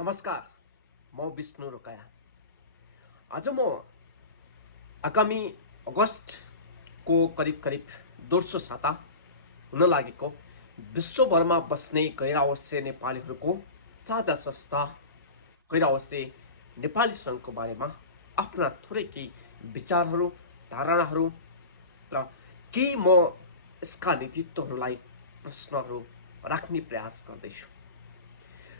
नमस्कार, म विष्णु रोकाया। आज म आगामी अगस्तको करिब दोस्रो साता हुन लागेको विश्वभरमा बस्ने गैर-आवासीय नेपालीहरूको साझा संस्था गैर आवासीय नेपाली सङ्घको बारेमा आफ्ना थोरै केही विचारहरू, धारणाहरू र केही म यसका नेतृत्वहरूलाई प्रश्नहरू राख्ने प्रयास गर्दैछु।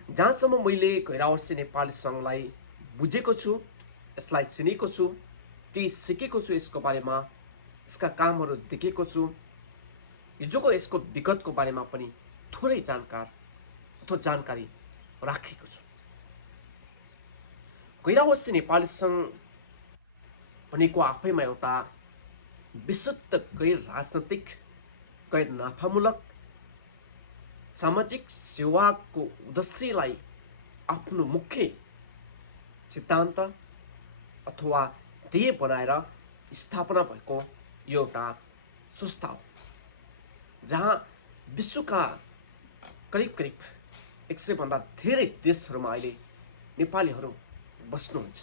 जहाँसम्म मैले गैर-आवासीय नेपाली सङ्घलाई बुझेको छु, यसलाई चिनेको छु, केही सिकेको छु, यसको बारेमा यसका कामहरू देखेको छु, हिजोको यसको विगतको बारेमा पनि थोरै जानकारी राखेको छु। गैर-आवासीय नेपाली सङ्घ भनेको आफैमा एउटा विशुद्ध गैर राजनैतिक, गैर नाफामूलक सामाजिक सेवाको उद्देश्यलाई आफ्नो मुख्य सिद्धान्त अथवा ध्येय बनाएर स्थापना भएको यो एउटा संस्था हो, जहाँ विश्वका करिब 100 भन्दा धेरै देशहरूमा अहिले नेपालीहरू बस्नुहुन्छ।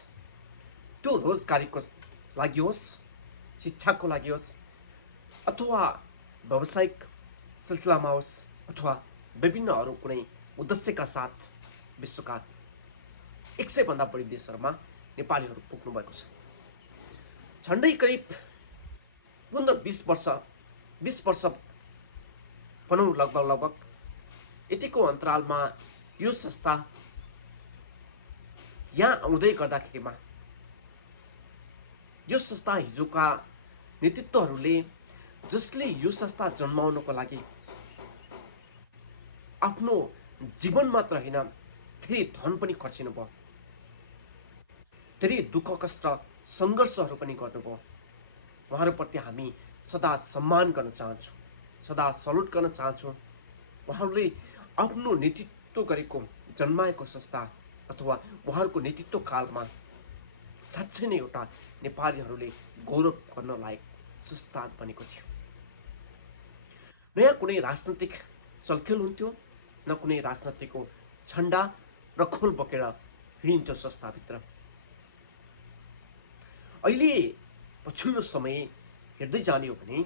त्यो रोजगारीको लागि होस्, शिक्षाको लागि होस्, अथवा व्यावसायिक सिलसिलामा होस्, अथवा विभिन्न अरू कुनै उद्देश्यका साथ विश्वका 100 भन्दा बढी देशहरूमा नेपालीहरू पुग्नु भएको छ। झन्डै करिब 15-20 वर्ष भनौँ, लगभग यतिको अन्तरालमा यो संस्था यहाँ आउँदै गर्दाखेरिमा यो संस्था हिजोका नेतृत्वहरूले जसले यो संस्था जन्माउनको लागि आफ्नो जीवन मात्र होइन, धेरै धन पनि खर्चिनु भयो, धेरै दुःख कष्ट सङ्घर्षहरू पनि गर्नुभयो। उहाँहरूप्रति हामी सदा सम्मान गर्न चाहन्छौँ, सदा सल्युट गर्न चाहन्छौँ। उहाँहरूले आफ्नो नेतृत्व गरेको जन्माएको संस्था अथवा उहाँहरूको नेतृत्व कालमा साँच्चै नै एउटा नेपालीहरूले गौरव गर्न लायक संस्था बनेको थियो। नयाँ कुनै राजनैतिक चलखेल हुन्थ्यो, न कुनै राजनीतिको झन्डा र खोल बोकेर हिँडिन्थ्यो संस्थाभित्र। अहिले पछिल्लो समय हेर्दै जाने हो भने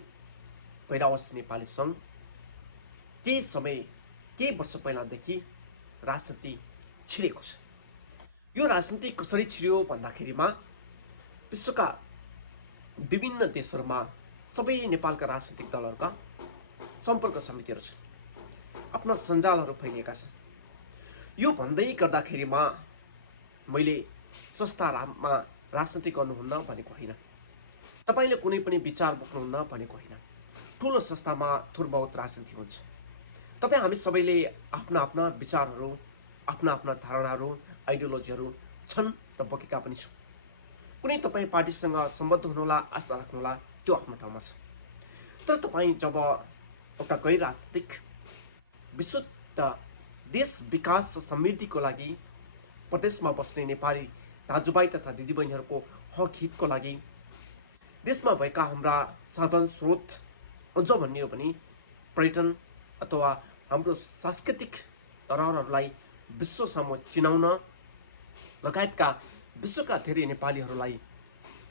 गैर-आवासीय नेपाली सङ्घ केही वर्ष पहिलादेखि राजनीति छिरेको छ। यो राजनीति कसरी छिर्यो भन्दाखेरिमा विश्वका विभिन्न देशहरूमा सबै नेपालका राजनीतिक दलहरूका सम्पर्क समितिहरू छन्, आफ्ना सञ्जालहरू फैलिएका छन्। यो भन्दै गर्दाखेरिमा मैले संस्थामा राजनीति गर्नुहुन्न भनेको होइन, तपाईँले कुनै पनि विचार बोक्नुहुन्न भनेको होइन। ठुलो संस्थामा थोरबहुत राजनीति हुन्छ। तपाईँ हामी सबैले आफ्ना विचारहरू, आफ्ना धारणाहरू, आइडियोलोजीहरू छन् र बोकेका पनि छौँ। कुनै तपाईँ पार्टीसँग सम्बद्ध हुनुहोला, आस्था राख्नुहोला, त्यो आफ्नो ठाउँमा छ। तर तपाईँ जब एउटा गैर राजनीतिक विशुद्ध देश विकास र समृद्धिको लागि प्रदेशमा बस्ने नेपाली दाजुभाइ तथा दिदीबहिनीहरूको हक हितको लागि देशमा भएका हाम्रा साधन स्रोत, अझ भन्ने हो भने पर्यटन अथवा हाम्रो सांस्कृतिक धरोहरहरूलाई विश्वसम्म चिनाउन लगायतका विश्वका धेरै नेपालीहरूलाई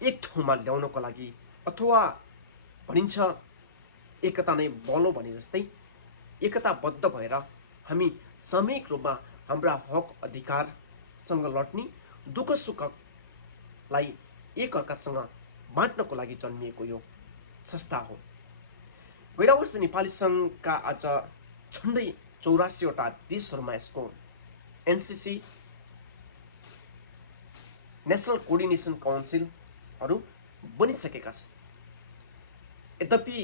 एक ठाउँमा ल्याउनको लागि, अथवा भनिन्छ एकता नै बल हो भने जस्तै एकताबद्ध भएर हामी सामूहिक रूपमा हाम्रा हक अधिकारसँग लड्ने, दुःख सुखलाई एकअर्कासँग बाँड्नको लागि जन्मिएको यो संस्था हो। गैर-आवासीय नेपाली सङ्घका आज झन्डै 84वटा देशहरूमा यसको एनसिसी नेसनल कोअर्डिनेसन काउन्सिलहरू बनिसकेका छन्। यद्यपि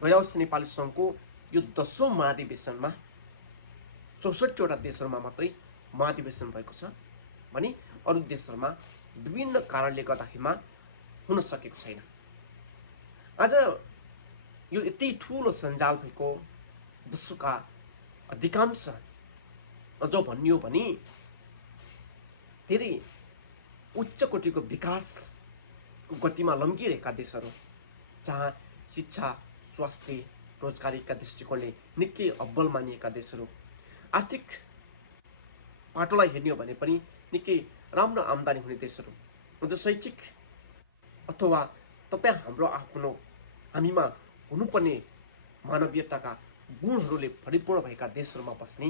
गैर-आवासीय नेपाली सङ्घको यो 10औं महाधिवेशनमा 64वटा देशहरूमा मात्रै महाधिवेशन भएको छ भने अरू देशहरूमा विभिन्न कारणले गर्दाखेरिमा हुन सकेको छैन। आज यो यति ठुलो सञ्जाल भएको विश्वका अधिकांश, अझ भनियो भने धेरै उच्च कोटिको विकासको गतिमा लम्किरहेका देशहरू, जहाँ शिक्षा, स्वास्थ्य, रोजगारीका दृष्टिकोणले निकै अब्बल मानिएका देशहरू, आर्थिक पाटोलाई हेर्ने हो भने पनि निकै राम्रो आम्दानी हुने देशहरू हुन्छ। शैक्षिक अथवा तपाईँ हाम्रो आफ्नो हामीमा हुनुपर्ने मानवीयताका गुणहरूले परिपूर्ण भएका देशहरूमा बस्ने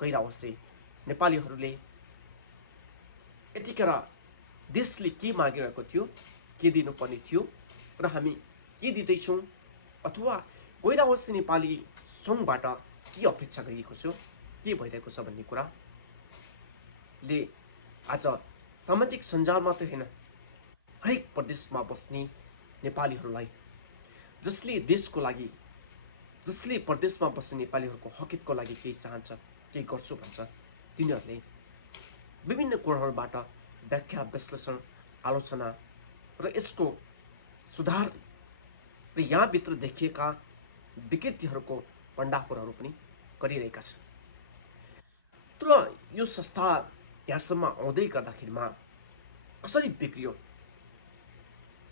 गैरावश्य नेपालीहरूले यतिखेर देशले के मागिरहेको थियो, के दिनुपर्ने थियो र हामी के दिँदैछौँ, अथवा गैरावश्य नेपाली सङ्घबाट के अपेक्षा गरिएको छ, के भइरहेको छ भन्ने कुराले आज सामाजिक सञ्जाल मात्रै होइन, हरेक प्रदेशमा बस्ने नेपालीहरूलाई जसले देशको लागि, जसले प्रदेशमा बस्ने नेपालीहरूको हकितको लागि केही चाहन्छ, केही गर्छु भन्छ, तिनीहरूले विभिन्न कोणहरूबाट व्याख्या, विश्लेषण, आलोचना र यसको सुधार र यहाँभित्र देखिएका विकृतिहरूको भण्डाफोरहरू पनि गरिरहेका छन्। तर यो संस्था यहाँसम्म आउँदै गर्दाखेरिमा कसरी बिग्रियो,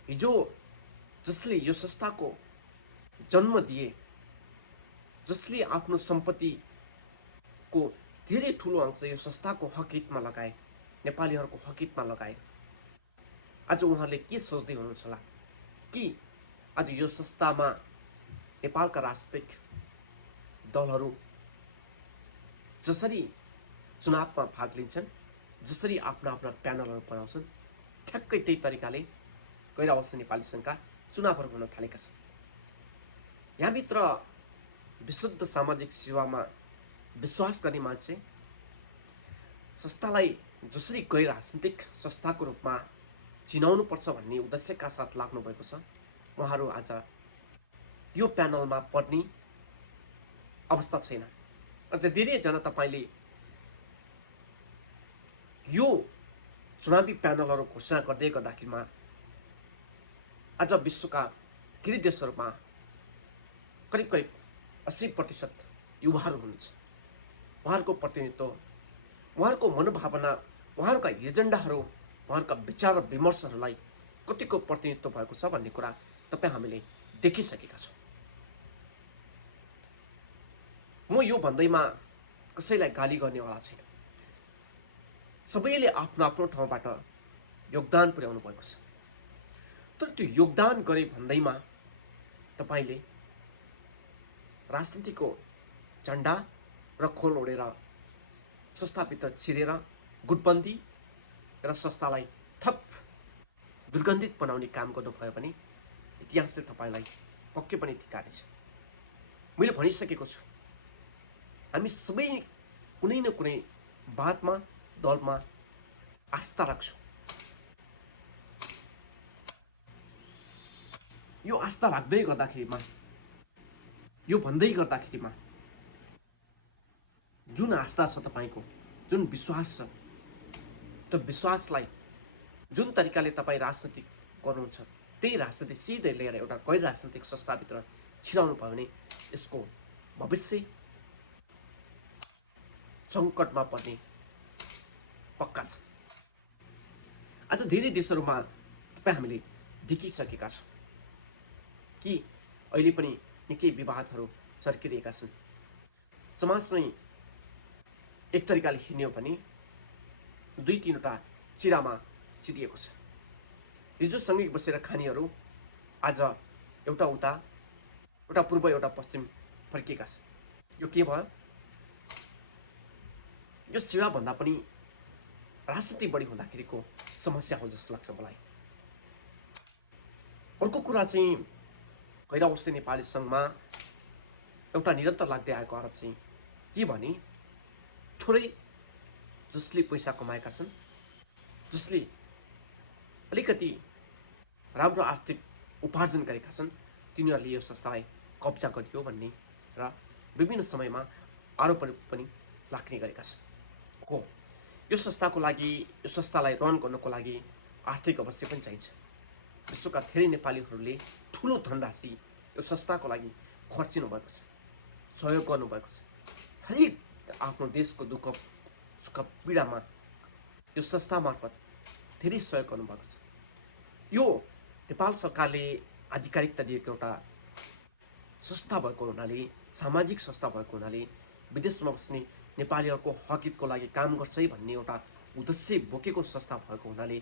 हिजो जसले यो संस्थाको जन्म दिए, जसले आफ्नो सम्पत्तिको धेरै ठुलो अंश यो संस्थाको हकितमा लगाए, नेपालीहरूको हकितमा लगाए, आज उहाँहरूले के सोच्दै हुनुहुन्छ होला कि आज यो संस्थामा नेपालका राजनीतिक दलहरू जसरी चुनावमा भाग लिन्छन्, जसरी आफ्ना आफ्ना प्यानलहरू बनाउँछन्, ठ्याक्कै त्यही तरिकाले गैरावश्य नेपाली सङ्घका चुनावहरू हुन थालेका छन्। यहाँभित्र विशुद्ध सामाजिक सेवामा विश्वास गर्ने मान्छे संस्थालाई जसरी गैर राजनीतिक संस्थाको रूपमा चिनाउनुपर्छ भन्ने उद्देश्यका साथ लाग्नु भएको छ, उहाँहरू आज यो प्यानलमा पर्ने अवस्था छैन। अझ धेरैजना तपाईँले यो चुनावी प्यानलहरू घोषणा गर्दै गर्दाखेरिमा आज विश्वका धेरै देशहरूमा करिब करिब 80% युवाहरू हुनुहुन्छ। उहाँहरूको प्रतिनिधित्व, उहाँहरूको मनोभावना, उहाँहरूका एजेन्डाहरू, उहाँहरूका विचार र विमर्शहरूलाई कतिको प्रतिनिधित्व भएको छ भन्ने कुरा तपाईँ हामीले देखिसकेका छौँ। म यो भन्दैमा कसैलाई गाली गर्नेवाला छैन। सबैले आफ्नो आफ्नो ठाउँबाट योगदान पुर्याउनु भएको छ। तर त्यो योगदान गरे भन्दैमा तपाईले राजनीतिको झण्डा र खोल ओढेर संस्थाभित्र छिरेर गुटबन्दी र संस्थालाई थप दुर्गन्धित बनाउने काम गर्नुभयो भने इतिहासले तपाईलाई पक्कै पनि धिक्कार्नेछ। मैले भनिसकेको छु, हामी सबै कुनै न कुनै बातमा, दलमा आस्था राख्छौँ। यो आस्था राख्दै गर्दाखेरिमा, यो भन्दै गर्दाखेरिमा जुन आस्था छ तपाईको, जुन विश्वास छ, त्यो विश्वासलाई जुन तरिकाले तपाईँ राजनीति गर्नुहुन्छ त्यही राजनीति सिधै लिएर एउटा गैर राजनीतिक संस्थाभित्र छिराउनु भयो भने यसको भविष्य सङ्कटमा पर्ने पक्का छ। आज धेरै देशहरूमा तपाईँ हामीले देखिसकेका छौँ कि अहिले पनि निकै विवादहरू चर्किरहेका छन्। समाज नै एक तरिकाले हिँड्ने हो भने दुई तीनवटा चिरामा चिरिएको छ। हिजो सँगै बसेर खानेहरू आज एउटा उता, एउटा पूर्व, एउटा पश्चिम फर्किएका छन्। यो के भयो? यो सेवा भन्दा पनि राजनीति बढी हुँदाखेरिको समस्या हो जस्तो लाग्छ मलाई। अर्को कुरा चाहिँ गैरावश्य नेपाली सङ्घमा एउटा निरन्तर लाग्दै आएको आरोप चाहिँ के भने, थोरै जसले पैसा कमाएका छन्, जसले अलिकति राम्रो आर्थिक उपार्जन गरेका छन्, तिनीहरूले यो संस्थालाई कब्जा गरियो भन्ने र विभिन्न समयमा आरोपहरू पनि लाग्ने गरेका छन्। हो, यो संस्थाको लागि, यो संस्थालाई रन गर्नको लागि आर्थिक अवश्य पनि चाहिन्छ। विश्वका धेरै नेपालीहरूले ठुलो धनराशि यो संस्थाको लागि खर्चिनु भएको छ, सहयोग गर्नुभएको छ। हरेक आफ्नो देशको दुःख सुख पीडामा यो संस्था मार्फत धेरै सहयोग गर्नुभएको छ। यो नेपाल सरकारले आधिकारिकता दिएको एउटा संस्था भएको हुनाले, सामाजिक संस्था भएको हुनाले विदेशमा बस्ने नेपालीहरूको हकितको लागि काम गर्छ है भन्ने एउटा उद्देश्य बोकेको संस्था भएको हुनाले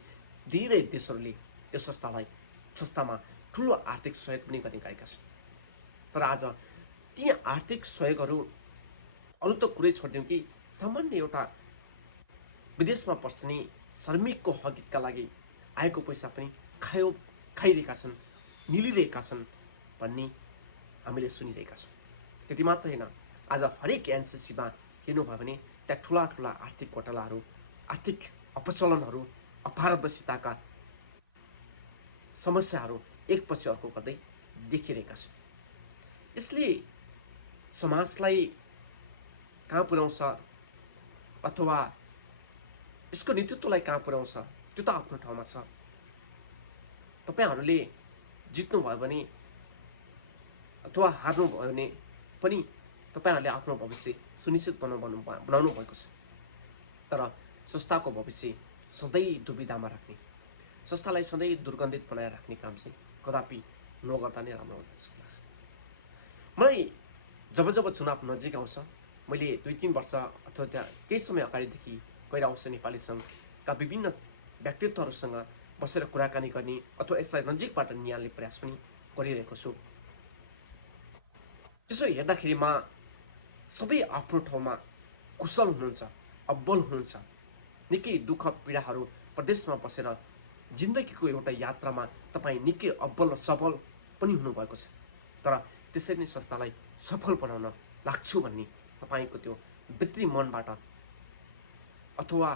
धेरै देशहरूले यो संस्थामा ठुलो आर्थिक सहयोग पनि गर्ने गरेका छन्। तर आज ती आर्थिक सहयोगहरू अरू त कुरै छोडिदिउँ कि सामान्य एउटा विदेशमा पस्ने श्रमिकको हकितका लागि आएको पैसा पनि खाइरहेका छन्, निलिरहेका छन् भन्ने हामीले सुनिरहेका छौँ। त्यति मात्र होइन, आज हरेक एनसीसीमा हेर्नुभयो भने त्यहाँ ठुला ठुला आर्थिक घोटालाहरू, आर्थिक अपचलनहरू, अपारदर्शिताका समस्याहरू एकपछि अर्को गर्दै देखिरहेका छन्। यसले समाजलाई कहाँ पुर्याउँछ अथवा यसको नेतृत्वलाई कहाँ पुर्याउँछ त्यो त आफ्नो ठाउँमा छ। तपाईहरूले जित्नुभयो भने अथवा हार्नुभयो भने पनि तपाईहरूले आफ्नो भविष्य सुनिश्चित बनाउनु भएको छ। तर संस्थाको भविष्य सधैँ दुविधामा राख्ने, संस्थालाई सधैँ दुर्गन्धित बनाएर राख्ने काम चाहिँ कदापि नगर्दा नै राम्रो हुन्छ जस्तो लाग्छ मलाई। जब जब चुनाव नजिक आउँछ, मैले 2-3 वर्ष अथवा त्यहाँ केही समय अगाडिदेखि गैर अवश्य नेपाली सङ्घका विभिन्न व्यक्तित्वहरूसँग बसेर कुराकानी गर्ने अथवा यसलाई नजिकबाट निहाल्ने प्रयास पनि गरिरहेको छु। त्यसो हेर्दाखेरिमा सबै आफ्नो ठाउँमा कुशल हुनुहुन्छ, अब्बल हुनुहुन्छ। निकै दुःख पीडाहरू प्रदेशमा बसेर जिन्दगीको एउटा यात्रामा तपाईँ निकै अब्बल र सबल पनि हुनुभएको छ। तर त्यसरी नै संस्थालाई सफल बनाउन लाग्छु भन्ने तपाईँको त्यो भित्री मनबाट अथवा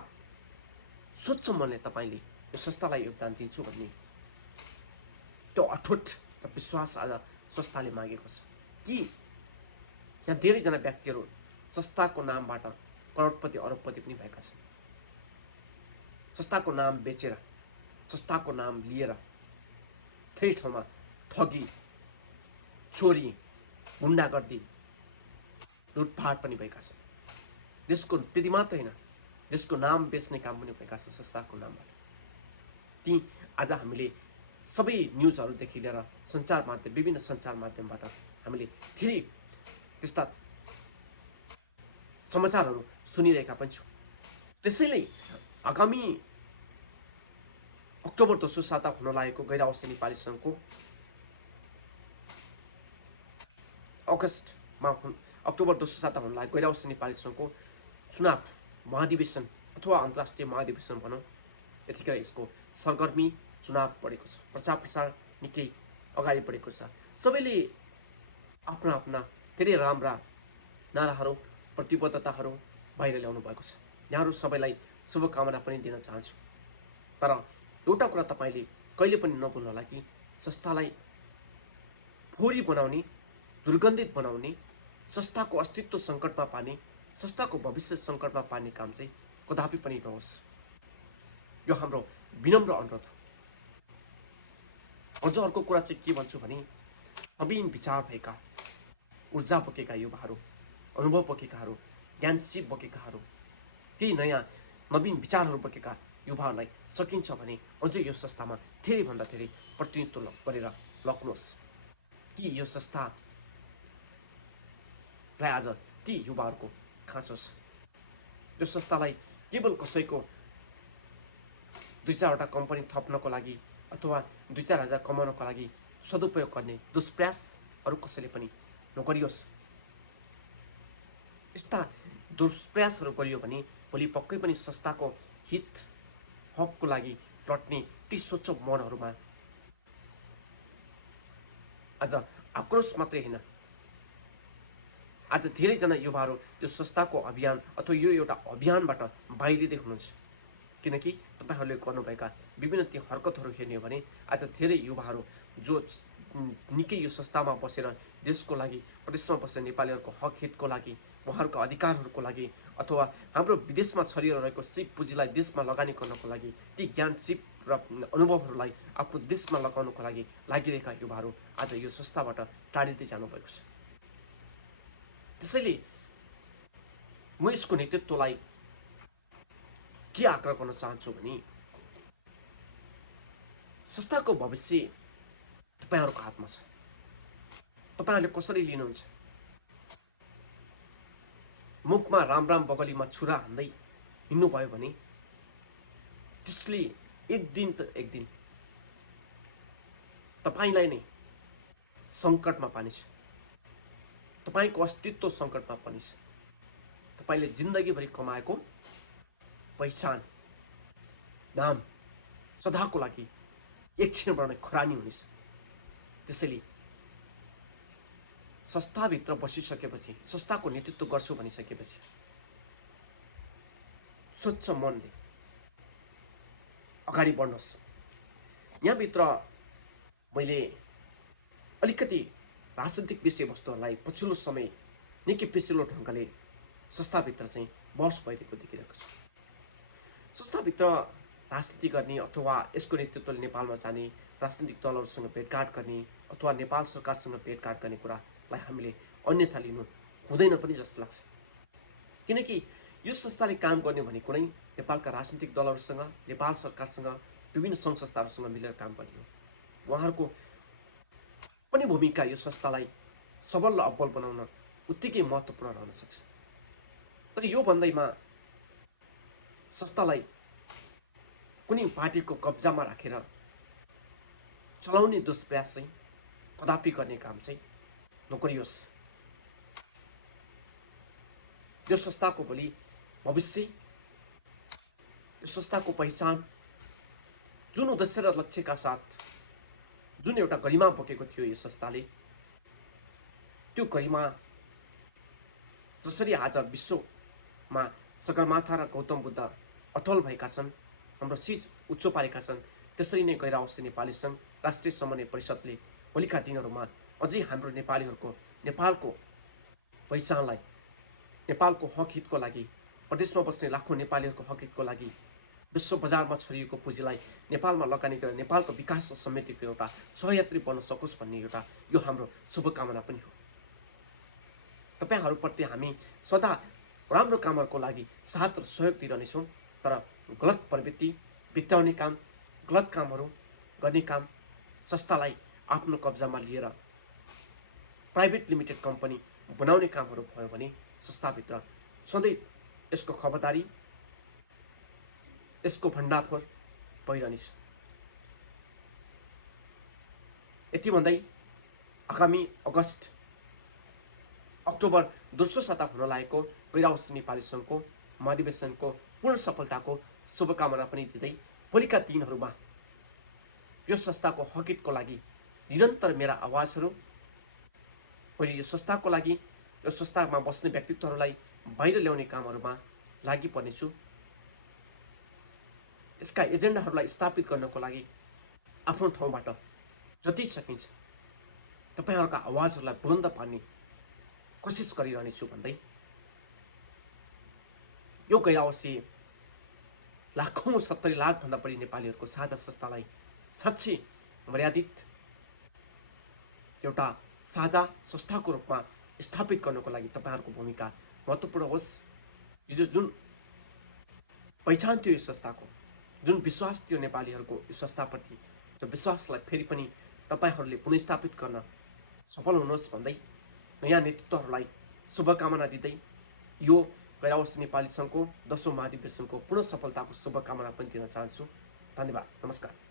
स्वच्छ मनले तपाईँले यो संस्थालाई योगदान दिन्छु भन्ने त्यो अठोट र विश्वास आज संस्थाले मागेको छ कि यहाँ धेरैजना व्यक्तिहरू संस्थाको नामबाट करोडपति अरबपति पनि भएका छन्। संस्थाको नाम बेचेर, संस्थाको नाम लिएर धेरै ठाउँमा ठगी, चोरी, गुण्डागर्दी, लुटपाट पनि भएका छन्। देशको त्यति मात्र होइन, देशको नाम बेच्ने काम पनि भएका छन् संस्थाको नामबाट। ती आज हामीले सबै न्युजहरूदेखि लिएर सञ्चार माध्यम, विभिन्न सञ्चार माध्यमबाट हामीले धेरै त्यस्ता समाचारहरू सुनिरहेका पनि छौँ। त्यसैले आगामी अक्टोबर 2 साता हुन लागेको गैर अवश्य नेपाली सङ्घको अक्टोबर 2 साता हुन लागेको गैर अवश्य नेपाली सङ्घको चुनाव महाधिवेशन अथवा अन्तर्राष्ट्रिय महाधिवेशन भनौँ, यतिखेर यसको सरगर्मी चुनाव बढेको छ, प्रचार प्रसार निकै अगाडि बढेको छ। सबैले आफ्ना आफ्ना धेरै राम्रा नाराहरू, प्रतिबद्धताहरू बाहिर ल्याउनु भएको छ। यहाँहरू सबैलाई शुभकामना पनि दिन चाहन्छु। तर एउटा कुरा तपाईँले कहिले पनि नभुल्नु होला कि संस्थालाई फोहोरी बनाउने, दुर्गन्धित बनाउने, संस्थाको अस्तित्व सङ्कटमा पार्ने, संस्थाको भविष्य सङ्कटमा पार्ने काम चाहिँ कदापि पनि नहोस्। यो हाम्रो विनम्र अनुरोध हो। अझ अर्को कुरा चाहिँ के भन्छु भने, नवीन विचार भएका, ऊर्जा बोकेका युवाहरू, अनुभव बोकेकाहरू, ज्ञान सिप बोकेकाहरू, केही नयाँ नवीन विचारहरू बोकेका युवाहरूलाई सकिन्छ भने अझै यो संस्थामा धेरैभन्दा धेरै प्रतिनिधित्व गरेर लग्नुहोस् कि यो संस्थालाई आज ती युवाहरूको खाँचो छ। यो संस्थालाई केवल कसैको 2-4वटा कम्पनी थप्नको लागि अथवा 2-4 हजार कमाउनको लागि सदुपयोग गर्ने दुष्प्रयासहरू कसैले पनि नगरियोस्। यस्ता दुष्प्रयासहरू गरियो भने भोलि पक्कै पनि संस्थाको हित हकको लागि लड्ने ती स्वच्छ मनहरूमा आज आक्रोश मात्रै होइन, आज धेरैजना युवाहरू यो संस्थाको अभियान अथवा यो एउटा अभियानबाट बाहिरिँदै हुनुहुन्छ। किनकि तपाईँहरूले गर्नुभएका विभिन्न ती हरकतहरू हेर्ने हो भने आज धेरै युवाहरू जो निकै यो संस्थामा बसेर देशको लागि, प्रदेशमा बसेर नेपालीहरूको हक हितको लागि, उहाँहरूका अधिकारहरूको लागि अथवा हाम्रो विदेशमा छरिएर रहेको सिप पुँजीलाई देशमा लगानी गर्नको लागि, ती ज्ञान सिप र अनुभवहरूलाई आफ्नो देशमा लगाउनको लागि लागिरहेका युवाहरू आज यो संस्थाबाट टाढिँदै जानुभएको छ। त्यसैले म यसको नेतृत्वलाई के आग्रह गर्न चाहन्छु भने, संस्थाको भविष्य तपाईँहरूको हातमा छ। तपाईँहरूले कसरी लिनुहुन्छ? मुखमा राम राम बगलीमा छुरा हान्दै हिँड्नुभयो भने त्यसले एक दिन त एक दिन तपाईलाई नै सङ्कटमा पार्नेछ, तपाईको अस्तित्व सङ्कटमा पर्नेछ। तपाईले जिन्दगीभरि कमाएको पहिचान नाम सदाको लागि एकछिनबाट नै खरानी हुनेछ। त्यसैले संस्थाभित्र बसिसकेपछि, संस्थाको नेतृत्व गर्छु भनिसकेपछि स्वच्छ मनले अगाडि बढ्नुहोस्। यहाँभित्र मैले अलिकति राजनीतिक विषयवस्तुहरूलाई पछिल्लो समय निकै पेचिलो ढङ्गले संस्थाभित्र चाहिँ बहस भइरहेको देखिरहेको छ। संस्थाभित्र राजनीति गर्ने अथवा यसको नेतृत्वले नेपालमा जाने, राजनीतिक दलहरूसँग भेटघाट गर्ने अथवा नेपाल सरकारसँग भेटघाट गर्ने कुरालाई हामीले अन्यथा लिनु हुँदैन पनि जस्तो लाग्छ। किनकि यो संस्थाले काम गर्ने भनेको नै नेपालका राजनीतिक दलहरूसँग, नेपाल सरकारसँग, विभिन्न सङ्घ संस्थाहरूसँग मिलेर काम गर्ने हो। उहाँहरूको पनि भूमिका यो संस्थालाई सबल र अब्बल बनाउन उत्तिकै महत्त्वपूर्ण रहन सक्छ। तर यो भन्दैमा संस्थालाई कुनै पार्टीको कब्जामा राखेर चलाउने दुष्प्रयास चाहिँ कदापि गर्ने काम चाहिँ नगरियोस्। यो संस्थाको भोलि भविष्य, यो संस्थाको पहिचान जुन उद्देश्य र लक्ष्यका साथ जुन एउटा गरिमा बोकेको थियो यो संस्थाले, त्यो गरिमा जसरी आज विश्वमा सगरमाथा र गौतम बुद्ध अटल भएका छन्, हाम्रो सिज उच्च पारेका छन्, त्यसरी नै गैर अवश्य नेपाली सङ्घ, राष्ट्रिय समन्वय परिषदले भोलिका दिनहरूमा अझै हाम्रो नेपालीहरूको, नेपालको पहिचानलाई, नेपालको हक हितको लागि, प्रदेशमा बस्ने लाखौँ नेपालीहरूको हक हितको लागि विश्व बजारमा छरिएको पुँजीलाई नेपालमा लगानी गरेर नेपालको विकास र समृद्धिको एउटा सहयात्री बन्न सकोस् भन्ने एउटा यो हाम्रो शुभकामना पनि हो। तपाईहरूप्रति हामी सदा राम्रो कामहरूको लागि साथ र सहयोग दिइरहनेछौँ। तर गलत प्रवृत्ति बित्याउने काम, गलत कामहरू गर्ने काम, संस्थालाई आफ्नो कब्जामा लिएर प्राइभेट लिमिटेड कम्पनी बनाउने कामहरू भयो भने संस्थाभित्र सधैँ यसको खबरदारी, यसको भण्डाफोर भइरहनेछ। यति भन्दै आगामी अगस्त अक्टोबर दोस्रो साता हुन लागेको गैर अवश्य नेपाली सङ्घको महाधिवेशनको पूर्ण सफलताको शुभकामना पनि दिँदै भोलिका दिनहरूमा यो संस्थाको हकितको लागि निरन्तर मेरा आवाजहरू, मैले यो संस्थाको लागि, यो संस्थामा बस्ने व्यक्तित्वहरूलाई बाहिर ल्याउने कामहरूमा लागि पर्नेछु। यसका एजेन्डाहरूलाई स्थापित गर्नको लागि आफ्नो ठाउँबाट जति सकिन्छ तपाईहरूका आवाजहरूलाई बुलन्द पार्ने कोसिस गरिरहनेछु भन्दै यो गैर अवश्य लाखौँ 70 लाख भन्दा बढी नेपालीहरूको साझा संस्थालाई साँच्चै मर्यादित एउटा साझा संस्थाको रूपमा स्थापित गर्नको लागि तपाईहरूको भूमिका महत्त्वपूर्ण होस्। यो जुन पहिचान थियो यो संस्थाको, जुन विश्वास थियो नेपालीहरूको यो संस्थाप्रति, त्यो विश्वासलाई फेरि पनि तपाईहरूले पुनर्स्थापित गर्न सफल हुनुहोस् भन्दै नयाँ नेतृत्वहरूलाई शुभकामना दिँदै यो गैर अवश्य नेपाली सङ्घको 10औं महाधिवेशनको पूर्ण सफलताको शुभकामना पनि दिन चाहन्छु। धन्यवाद, नमस्कार।